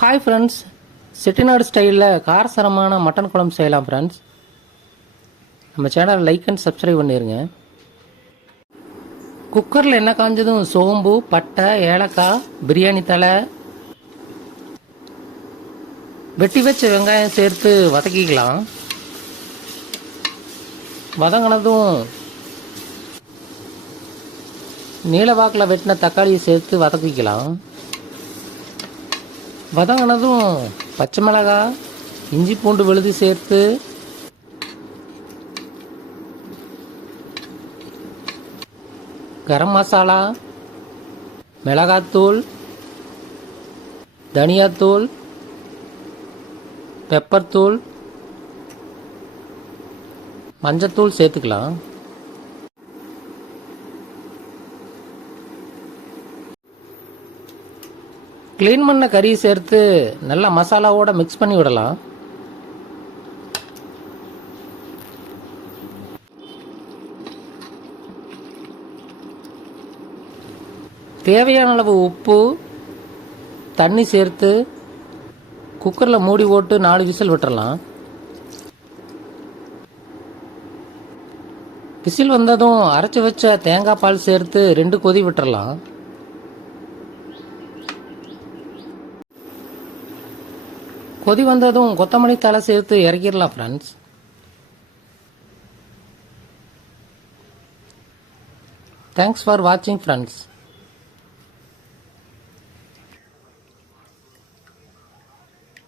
Hi friends Chettinad ஸ்டைலில் காரசரமான mutton குழம்பு செய்யலாம் ஃப்ரெண்ட்ஸ் நம்ம சேனலை லைக் அண்ட் சப்ஸ்கிரைப் பண்ணிடுங்க குக்கரில் என்ன காஞ்சதும் சோம்பு பட்டை ஏலக்காய் பிரியாணி தலை வெட்டி வச்ச வெங்காயம் சேர்த்து வதக்கிக்கலாம். வதங்கினதும் நீளவாக்கில் வெட்டின தக்காளியை சேர்த்து வதக்கிக்கலாம். வதங்கினதும் பச்சை மிளகா இஞ்சி பூண்டு விழுது சேர்த்து கரம் மசாலா மிளகாத்தூள் தனியாத்தூள் பெப்பர் தூள் மஞ்சத்தூள் சேர்த்துக்கலாம். க்ளீன் பண்ண கறி சேர்த்து நல்லா மசாலாவோடு மிக்ஸ் பண்ணி விடலாம். தேவையான அளவு உப்பு தண்ணி சேர்த்து குக்கரில் மூடி போட்டு நாலு விசில் விட்டுறலாம். விசில் வந்ததும் அரைச்சி வச்ச தேங்காய் பால் சேர்த்து ரெண்டு கொதி விட்டுறலாம். கொதி வந்ததும் கொத்தமல்லி தலை சேர்த்து இறக்கிடலாம் ஃப்ரெண்ட்ஸ் தேங்க்ஸ் ஃபார் வாட்சிங் ஃப்ரெண்ட்ஸ்